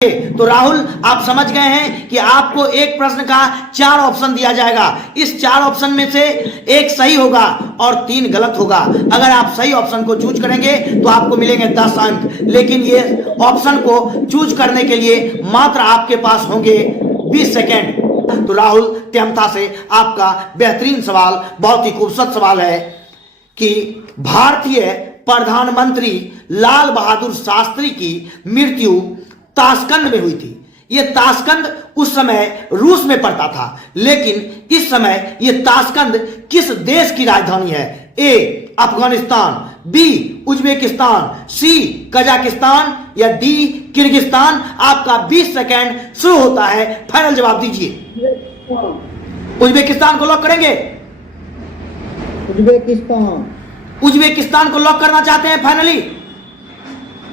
तो राहुल, आप समझ गए हैं कि आपको एक प्रश्न का 4 ऑप्शन दिया जाएगा। इस 4 ऑप्शन में से एक सही होगा और 3 गलत होगा। अगर आप सही ऑप्शन को चूज करेंगे तो आपको मिलेंगे 10 अंक, लेकिन ये ऑप्शन को चूज करने के लिए मात्र आपके पास होंगे 20 सेकेंड। तो राहुल, त्यमता से आपका बेहतरीन सवाल, बहुत ही खूबसूरत सवाल है कि भारतीय प्रधानमंत्री लाल बहादुर शास्त्री की मृत्यु ताशकंद में हुई थी। यह ताशकंद उस समय रूस में पड़ता था, लेकिन इस समय यह ताशकंद किस देश की राजधानी है? ए अफगानिस्तान, बी उज्बेकिस्तान, सी कजाकिस्तान या डी किर्गिस्तान। आपका 20 सेकेंड शुरू होता है, फाइनल जवाब दीजिए। उज्बेकिस्तान को लॉक करेंगे? उज्बेकिस्तान को लॉक करना चाहते हैं फाइनली?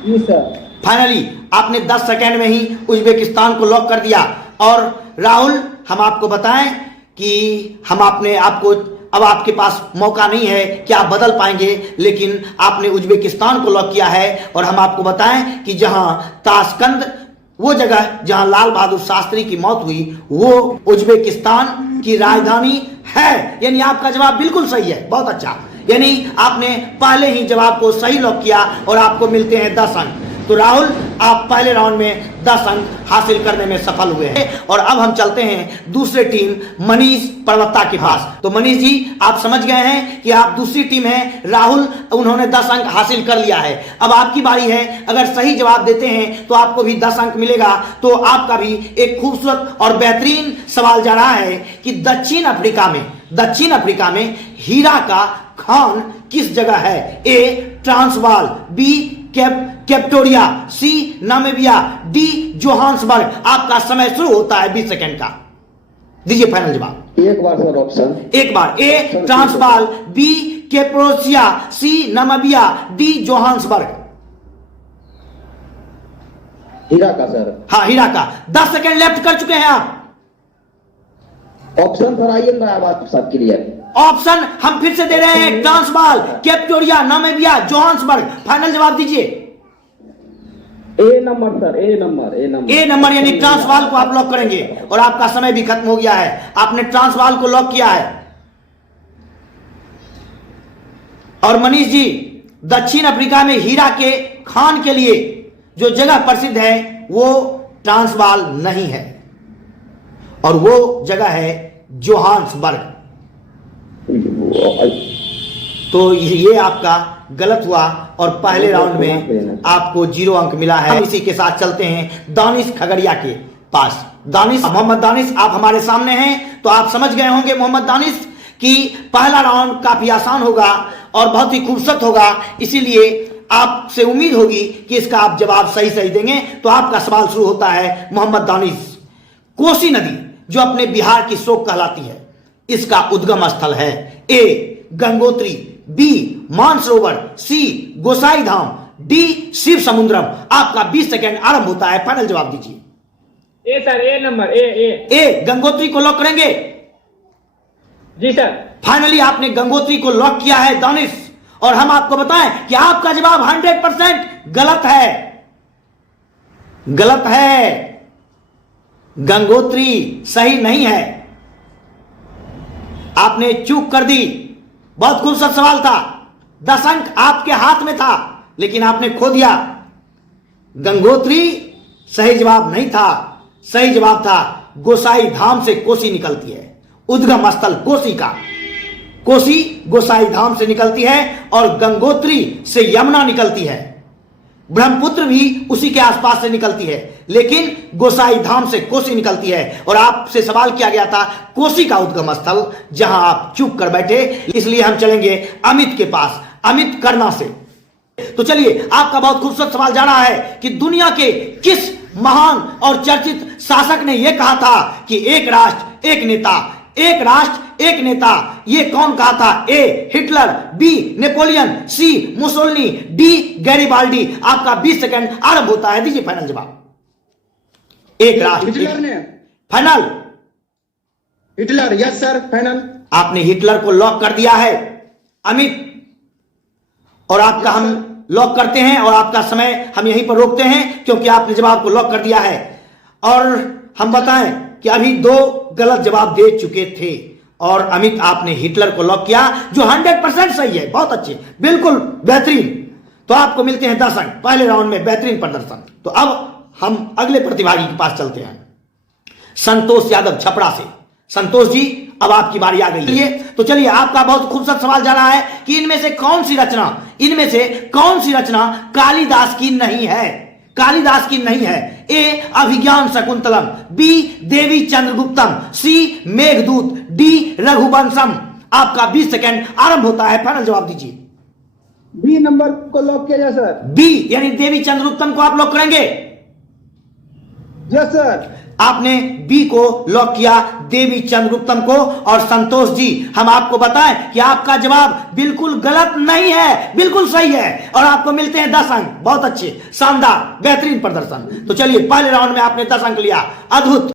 जी सर। फाइनली आपने 10 सेकेंड में ही उज्बेकिस्तान को लॉक कर दिया। और राहुल, हम आपको बताएं कि हम आपको अब आपके पास मौका नहीं है कि आप बदल पाएंगे, लेकिन आपने उज्बेकिस्तान को लॉक किया है। और हम आपको बताएं कि जहां ताशकंद, वो जगह जहां लाल बहादुर शास्त्री की मौत हुई, वो उज्बेकिस्तान की राजधानी है। यानी आपका जवाब बिल्कुल सही है, बहुत अच्छा। यानी आपने पहले ही जवाब को सही लॉक किया और आपको मिलते हैं 10 अंक। तो राहुल, आप पहले राउंड में 10 अंक हासिल करने में सफल हुए हैं। और अब हम चलते हैं दूसरे टीम मनीष पर्वता के पास। तो मनीष जी, आप समझ गए हैं कि आप दूसरी टीम है। राहुल, उन्होंने 10 अंक हासिल कर लिया है। अब आपकी बारी है। अगर सही जवाब देते हैं तो आपको भी 10 अंक मिलेगा। तो आपका भी एक खूबसूरत और बेहतरीन सवाल जा रहा है कि दक्षिण अफ्रीका में हीरा का खान किस जगह है? ए ट्रांसवाल, बी कैप्टोरिया, सी नामीबिया, डी जोहान्सबर्ग। आपका समय शुरू होता है 20 सेकेंड का। दीजिए फाइनल जवाब। एक बार सर ऑप्शन। एक बार। ए ट्रांसवाल, बी कैप्टोरिया, सी नामीबिया, डी जोहान्सबर्ग। हीरा का सर। हाँ, हीरा का। 10 सेकेंड लेफ्ट कर चुके हैं आप। ऑप्शन सर आइए ना, बात सब क्लियर। ऑप्शन हम फिर से दे रहे हैं, ट्रांसवाल, कैप्टोरिया, नामीबिया, जोहान्सबर्ग। फाइनल जवाब दीजिए। ए नंबर सर, ए नंबर यानी ट्रांसवाल को आप लॉक करेंगे। और आपका समय भी खत्म हो गया है, आपने ट्रांसवाल को लॉक किया है। और मनीष जी, दक्षिण अफ्रीका में हीरा के खान के लिए जो जगह प्रसिद्ध है वो ट्रांसवाल नहीं है, और वो जगह है जोहान्सबर्ग। तो ये आपका गलत हुआ और पहले राउंड में आपको 0 अंक मिला है। हम इसी के साथ चलते हैं दानिश खगड़िया के पास। मोहम्मद दानिश, आप हमारे सामने हैं। तो आप समझ गए होंगे मोहम्मद दानिश कि पहला राउंड काफी आसान होगा और बहुत ही खूबसूरत होगा, इसीलिए आपसे उम्मीद होगी कि इसका आप जवाब सही देंगे। तो आपका सवाल शुरू होता है मोहम्मद दानिश। कोसी नदी जो अपने बिहार की शोक कहलाती है, इसका उद्गम स्थल है? ए गंगोत्री, बी मानसरोवर, सी गोसाई धाम, डी शिव समुद्रम। आपका 20 सेकेंड आरंभ होता है, फाइनल जवाब दीजिए। ए सर, ए नंबर, ए गंगोत्री को लॉक करेंगे? जी सर। फाइनली आपने गंगोत्री को लॉक किया है दानिश। और हम आपको बताएं कि आपका जवाब 100% गलत है। गलत है, गंगोत्री सही नहीं है। आपने चूक कर दी। बहुत खूबसूरत सवाल था, 10 अंक आपके हाथ में था, लेकिन आपने खो दिया। गंगोत्री सही जवाब नहीं था। सही जवाब था गोसाई धाम से कोसी निकलती है। उद्गम स्थल कोसी का, कोसी गोसाई धाम से निकलती है और गंगोत्री से यमुना निकलती है। ब्रह्मपुत्र भी उसी के आसपास से निकलती है, लेकिन गोसाई धाम से कोसी निकलती है। और आपसे सवाल किया गया था कोसी का उद्गम स्थल, जहां आप चुप कर बैठे। इसलिए हम चलेंगे अमित के पास, अमित करना से। तो चलिए, आपका बहुत खूबसूरत सवाल जा रहा है कि दुनिया के किस महान और चर्चित शासक ने यह कहा था कि एक राष्ट्र एक नेता, एक राष्ट्र एक नेता? ये कौन कहा था? A Hitler, B Napoleon, C Mussolini, D Garibaldi. आपका 20 सेकेंड आरंभ होता है, दीजिए फाइनल जवाब। एक राष्ट्र हिटलर ने। Final? Hitler, yes sir, final. आपने हिटलर को लॉक कर दिया है अमित। और आपका हम लॉक करते हैं और आपका समय हम यहीं पर रोकते हैं, क्योंकि आपने जवाब को लॉक कर दिया है। और हम बताएं कि अभी 2 गलत जवाब दे चुके थे और अमित आपने हिटलर को लॉक किया, जो 100% सही है। बहुत अच्छे, बिल्कुल बेहतरीन। तो आपको मिलते हैं 10 अंक, पहले राउंड में बेहतरीन प्रदर्शन। तो अब हम अगले प्रतिभागी के पास चलते हैं, संतोष यादव छपरा से। संतोष जी, अब आपकी बारी आ गई है। तो चलिए, आपका बहुत खूबसूरत सवाल जा रहा है कि इनमें से कौन सी रचना कालिदास की नहीं है। कालिदास की नहीं है। ए अभिज्ञान शकुंतलम, बी देवी चंद्रगुप्तम, सी मेघदूत, डी रघुवंशम। आपका 20 सेकंड आरंभ होता है, फाइनल जवाब दीजिए। बी नंबर को लॉक किया जाए सर। बी यानी देवी चंद्रगुप्तम को आप लॉक करेंगे? Yes sir. आपने बी को लॉक किया, देवी चंद्रगुप्तम को। और संतोष जी, हम आपको बताएं कि आपका जवाब बिल्कुल गलत नहीं है, बिल्कुल सही है और आपको मिलते हैं 10 अंक। बहुत अच्छे, शानदार, बेहतरीन प्रदर्शन। तो चलिए, पहले राउंड में आपने 10 अंक लिया, अद्भुत।